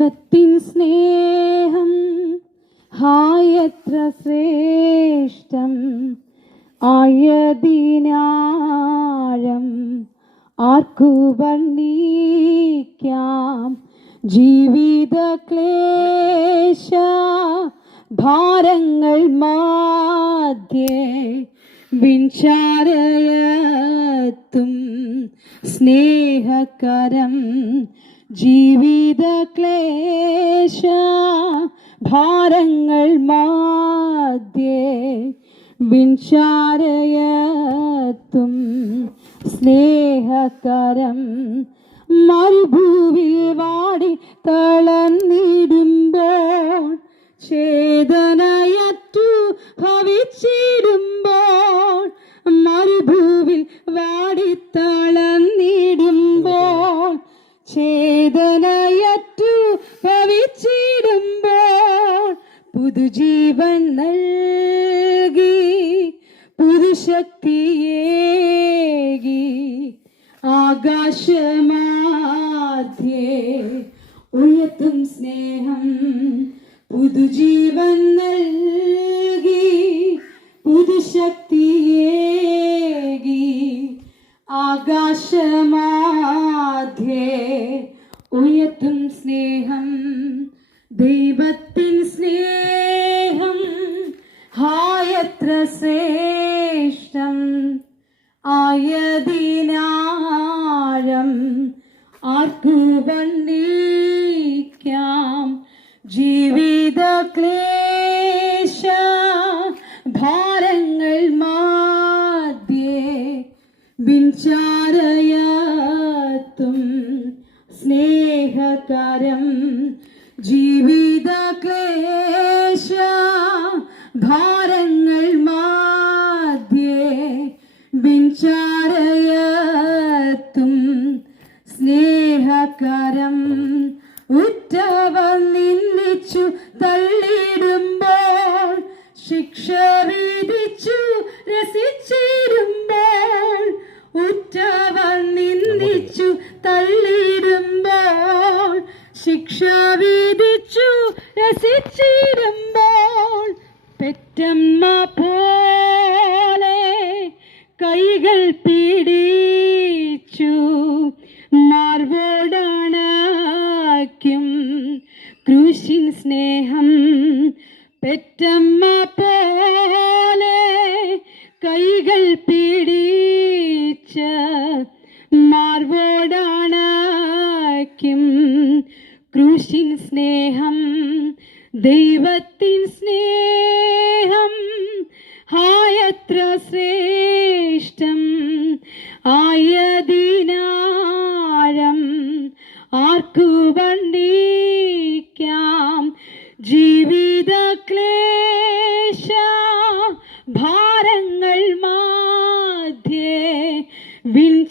ദൈവത്തിൻ സ്നേഹം ഹായത്ര ശ്രേഷ്ഠം ആയതിനാഴം ആർക്കു വർണിക്കാം? ജീവിത ക്ലേശ ഭാരങ്ങൾ മാധ്യേ വിൻചാരയത്തും സ്നേഹകരം ജീവിത ക്ലേശ ഭാരങ്ങൾ മാധ്യേ വിൻശാരയത്തും സ്നേഹകരം മരുഭൂവിൽ വാടി തളന്നിടുമ്പോൾ ചേതനയറ്റു ഭവിച്ചിടുമ്പോൾ മരുഭൂവിൽ വാടി തളർന്നിടുമ്പോൾ ചേതനയറ്റു ഭവിച്ചിടുമ്പോൾ പുതുജീവൻ നൽകി പുതുശക്തിയേകി. ആകാശമാധ്യേ ഉയർത്തും സ്നേഹം പുതുജീവൻ നൽകി പുതുശക്തിയേകി. ആകാശമാധ്യേ ഉയർത്തും സ്നേഹം ദൈവത്തിൻ സ്നേഹം ഹായത്ര ശ്രേഷ്ഠം. ആയതിനാരം ആർക്കു വന്ദിക്കാം. ജീവിത ക്ലേശ ഭാരങ്ങൾ മാധ്യേ വിൻചാരയത്തും സ്നേഹകരം ജീവിത ക്ലേശ ഭാരങ്ങൾ മാധ്യേ വിൻചാരയത്തും ശിക്ഷ വിധിച്ചു രസിച്ചിരുമ്പോൾ പെറ്റമ്മ പോലെ കൈകൾ പിടിച്ചു മാർവോടാണാക്കും ക്രൂശിൻ സ്നേഹം. പെറ്റമ്മ പോലെ കൈകൾ പിടിച്ച മാർവോടണയ്ക്കും ക്രൂശിൻ സ്നേഹം ദൈവത്തിൻ സ്നേഹം ഹായത്ര ശ്രേഷ്ഠം ആയതിനാരം ആർക്കു വണ്ടിക്കാം? ജീവിത ക്ലേശ ഭാരങ്ങൾ മാധ്യേ വിൻചാരയത്തും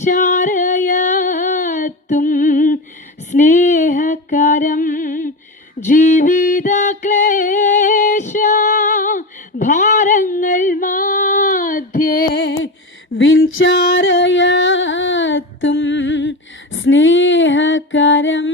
സ്നേഹകരം ജീവിത ക്ലേശ ഭാരങ്ങൾ മാധ്യേ വിൻചാരയത്തും സ്നേഹകരം